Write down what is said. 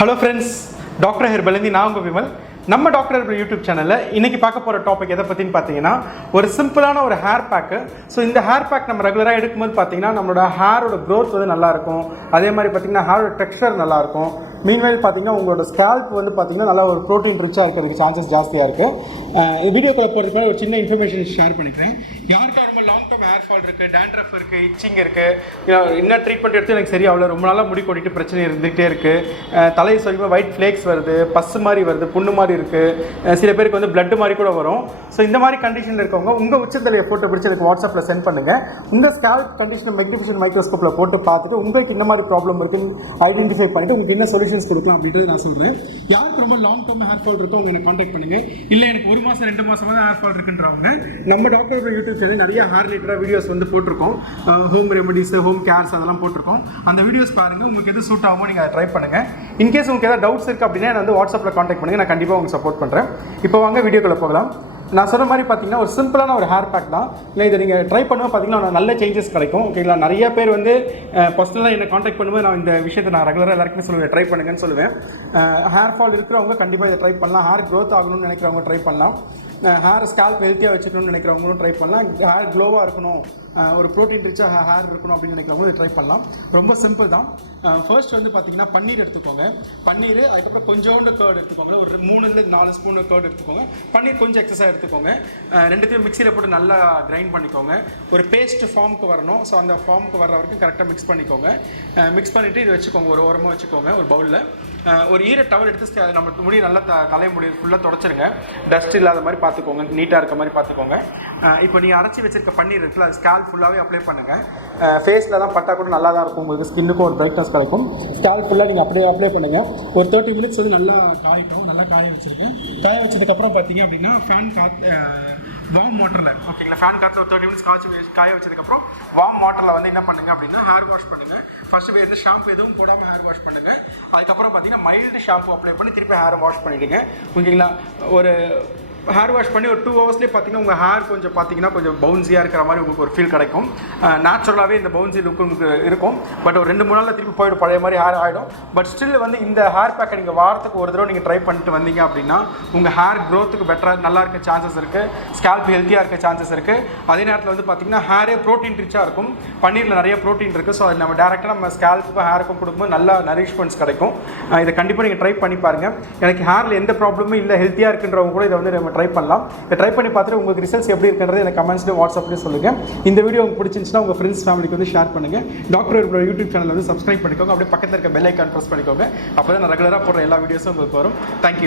Hello friends, Dr.Herbal நான் உங்க விமல். நம்ம Dr.Herbal YouTube சேனல்ல இன்னைக்கு பார்க்க போற டாபிக் எதை பத்தின்னு பாத்தீங்கன்னா ஒரு சிம்பிளான ஒரு ஹேர் பேக். சோ இந்த ஹேர் பேக் நம்ம ரெகுலரா எடுக்கும்போது பாத்தீங்கன்னா நம்மளோட ஹேரோட growth வந்து நல்லா இருக்கும். அதே மாதிரி பாத்தீங்கன்னா ஹேரோட டெக்ஸ்சர் நல்லா இருக்கும். மீன்வைல் பாத்தீங்கன்னா உங்களோட ஸ்கேல்ப் வந்து பாத்தீங்கன்னா நல்ல ஒரு புரோட்டீன் ரிச்சா இருக்கிறதுக்கு சான்சஸ் ஜாஸ்தியா இருக்கு. இந்த வீடியோக்குள்ள போறதுக்கு முன்னாடி ஒரு சின்ன இன்ஃபர்மேஷன் ஷேர் பண்ணிக்கிறேன். யாருக்கு ரொம்ப லாங் டர்ம் ஹேர் ஃபால் இருக்கு, dandruff இருக்கு, இச்சிங் இருக்கு, என்ன ட்ரீட்மெண்ட் எடுத்து எனக்கு சரியா அவ்வளவு ரொம்ப நாளா முடி கொட்டிட்டு பிரச்சனை இருந்துகிட்டே இருக்கு. தலை சொரியும்போது ஒயிட் ஃப்ளேக்ஸ் வருது, பஸ் மாதிரி வருது, புண்ணு மாதிரி இருக்கு, சில பேருக்கு வந்து பிளட் மாதிரி கூட வரும். ஸோ இந்த மாதிரி கண்டிஷன்ல இருக்கவங்க உங்க உச்சத்தலையை போட்டோ பிடிச்சி எனக்கு வாட்ஸ்அப்ல சென்ட் பண்ணுங்க. உங்க ஸ்கேல்ப் கண்டிஷனை மேக்னிஃபிகேஷன் மைக்ரோஸ்கோப்ல போட்டு பார்த்துட்டு உங்களுக்கு இந்த மாதிரி ப்ராப்ளம் இருக்குன்னு ஐடென்டிஃபை பண்ணிட்டு உங்களுக்கு என்ன சொல்யூஷன்ஸ் கொடுக்கலாம் அப்படின்றது நான் சொல்றேன். யாருக்கு ரொம்ப லாங் டர்ம் ஹேர் ஃபால் இருக்கோ அவங்க என்ன கான்டாக்ட் பண்ணுங்க. இல்ல எனக்கு 1 மாசம் 2 மாசமா தான் ஹேர் ஃபால் இருக்குன்றவங்க நம்ம டாக்டர் யூடியூப் சேனல் நிறைய ஹேர் ரிலேட்டடாக வீடியோஸ் வந்து போட்டிருக்கோம். ஹோம் ரெமடிஸ், ஹோம் கேர்ஸ் அதெல்லாம் போட்டிருக்கோம். அந்த வீடியோஸ் பாருங்க, உங்களுக்கு எது சூட் ஆகுமோ நீங்க அதை ட்ரை பண்ணுங்க. இன்கேஸ் உங்களுக்கு ஏதாவது டவுட்ஸ் இருக்கு அப்படின்னா வந்து வாட்ஸ்அப்ல கான்டாக்ட் பண்ணுங்க, நான் கண்டிப்பாக உங்களுக்கு சப்போர்ட் பண்ணுறேன். இப்போ வாங்க வீடியோக்குள்ள போகலாம். நான் சொன்ன மாதிரி பார்த்தீங்கன்னா ஒரு சிம்பிளான ஒரு ஹேர் பேக் தான். இல்லை இதை நீங்கள் ட்ரை பண்ணும்போது பார்த்தீங்கன்னா நல்ல சேஞ்சஸ் கிடைக்கும். ஓகேங்களா, நிறைய பேர் வந்து பர்சனலாக என்னை காண்டாக்ட் பண்ணும்போது நான் இந்த விஷயத்தை நான் ரெகுலராக எல்லாருக்குமே சொல்லுவேன், ட்ரை பண்ணுங்கன்னு சொல்லுவேன். ஹேர் ஃபால் இருக்கிறவங்க கண்டிப்பாக இதை ட்ரை பண்ணலாம். ஹேர் க்ரோத் ஆகணும்னு நினைக்கிறவங்க ட்ரை பண்ணலாம். ஹேர் ஸ்கேல்ப் ஹெல்த்தியாக வச்சுக்கணும்னு நினைக்கிறவங்களும் ட்ரை பண்ணலாம். ஹேர் க்ளோவாக இருக்கணும், ஒரு ப்ரோட்டீன் ரிச்சாக ஹேர் இருக்கணும் அப்படின்னு நினைக்கிறவங்க ட்ரை பண்ணலாம். ரொம்ப சிம்பிள் தான். ஃபர்ஸ்ட் வந்து பார்த்தீங்கன்னா பன்னீர் எடுத்துக்கோங்க. பன்னீர், அதுக்கப்புறம் கொஞ்சோண்டு கர்ட் எடுத்துக்கோங்க. ஒரு 3-4 ஸ்பூன் கர்ட் எடுத்துக்கோங்க. பன்னீர் கொஞ்சம் எக்ஸஸாக எடுத்துக்கோங்க. ரெண்டுத்தையும் மிக்சியில் போட்டு நல்லா கிரைண்ட் பண்ணிக்கோங்க. ஒரு பேஸ்ட் ஃபார்முக்கு வரணும். ஸோ அந்த ஃபார்முக்கு வர வரைக்கும் கரெக்டாக மிக்ஸ் பண்ணிக்கோங்க. மிக்ஸ் பண்ணிவிட்டு இது வச்சுக்கோங்க, ஒரு ஓரமாக வச்சுக்கோங்க ஒரு பவுலில். ஒரு ஈர டவல் எடுத்து நம்ம முடி நல்லா தலை முடி ஃபுல்லாக தொடச்சிருங்க. டஸ்ட் இல்லாத மாதிரி பார்த்துக்கோங்க, நீட்டாக இருக்க மாதிரி பார்த்துக்கோங்க. இப்போ நீங்கள் அரைச்சி வச்சிருக்க பன்னீர் இருக்குல்ல, அது ஸ்கேல்ப் ஃபுல்லாகவே அப்ளை பண்ணுங்கள். ஃபேஸில் தான் பட்டா கூட நல்லா தான் இருக்கும், உங்களுக்கு ஸ்கின்னுக்கும் ஒரு பிரைட்னஸ் கிடைக்கும். ஸ்கேல்ப் ஃபுல்லாக நீங்கள் அப்படியே அப்ளை பண்ணுங்கள். ஒரு 30 மினிட்ஸ் வந்து நல்லா காய்க்கும். நல்லா காய வச்சுருக்கேன். காய வச்சதுக்கப்புறம் பார்த்தீங்க அப்படின்னா ஃபேன் வார்ம் வாட்டரில், ஓகேங்களா, ஃபேன் காற்றுல ஒரு 30 மினிட்ஸ் காய வச்சதுக்கப்புறம் வார்ம் வாட்டரில் வந்து என்ன பண்ணுங்கள் அப்படின்னா ஹேர் வாஷ் பண்ணுங்கள். ஃபஸ்ட்டு எந்த ஷாம்பு எதுவும் போடாமல் ஹேர் வாஷ் பண்ணுங்கள். அதுக்கப்புறம் பார்த்தீங்கன்னா மைல்டு ஷாம்பு அப்ளை பண்ணி திருப்பி ஹேர் வாஷ் பண்ணிவிடுங்க. ஓகேங்களா, ஒரு ஹேர் வாஷ் பண்ணி ஒரு 2 ஹவர்ஸ்லேயே பார்த்தீங்கன்னா உங்கள் ஹேர் கொஞ்சம் பார்த்தீங்கன்னா கொஞ்சம் பவுன்ஸியாக இருக்கிற மாதிரி உங்களுக்கு ஒரு ஃபீல் கிடைக்கும். நேச்சுரலாகவே இந்த பவுன்ஸி லுக் உங்களுக்கு இருக்கும். பட் ஒரு 2-3 நாளில் திருப்பி போய்டும், பழைய மாதிரி ஹேர் ஆகிடும். பட் ஸ்டில் வந்து இந்த ஹேர் பேக்கை நீங்கள் வாரத்துக்கு ஒரு தடவை நீங்கள் ட்ரை பண்ணிட்டு வந்தீங்க அப்படின்னா உங்கள் ஹேர் க்ரோத்துக்கு பெட்டராக நல்லா இருக்க சான்சஸ் இருக்குது. ஸ்கேல்ப் ஹெல்த்தியாக இருக்க சான்சஸ் இருக்குது. அதே நேரத்தில் வந்து பார்த்தீங்கன்னா ஹேரே ப்ரோட்டீன் ரிச்சாக இருக்கும். பன்னீரில் நிறைய ப்ரோட்டீன் இருக்குது. ஸோ அது நம்ம டேரெக்டாக நம்ம ஸ்கேல்ப்புக்கும் ஹேருக்கும் கொடுக்கும்போது நல்லா நரிஷ்மெண்ட்ஸ் கிடைக்கும். இதை கண்டிப்பாக நீங்கள் ட்ரை பண்ணி பாருங்கள். எனக்கு ஹேரில் எந்த ப்ராப்ளமும் இல்லை, ஹெல்த்தியாக இருக்குன்றவங்க கூட இதை வந்து நம்ம ட்ரை பண்ணலாம். இதை ட்ரை பண்ணி பார்த்துட்டு உங்களுக்கு ரிசல்ட்ஸ் எப்படி இருக்குன்றது எனக்கு கமெண்ட்ஸ்லேயும் வாட்ஸ்அப்லேயும் சொல்லுங்கள். இந்த வீடியோ உங்களுக்கு பிடிச்சிருந்துச்சுன்னா உங்கள் ஃப்ரெண்ட்ஸ் ஃபேமிலிக்கு வந்து ஷேர் பண்ணுங்கள். டாக்டர் ஹெர்பல் யூடியூப் சேனல் வந்து சப்ஸ்கிரைப் பண்ணிக்கோங்க. அப்படியே பக்கத்தில் இருக்க பெல் ஐக்கான் ப்ரெஸ் பண்ணிக்கோங்க. அப்போ தான் நான் ரெகுலராக போடுற எல்லா வீடியோஸும் உங்களுக்கு வரும். தேங்க்யூ.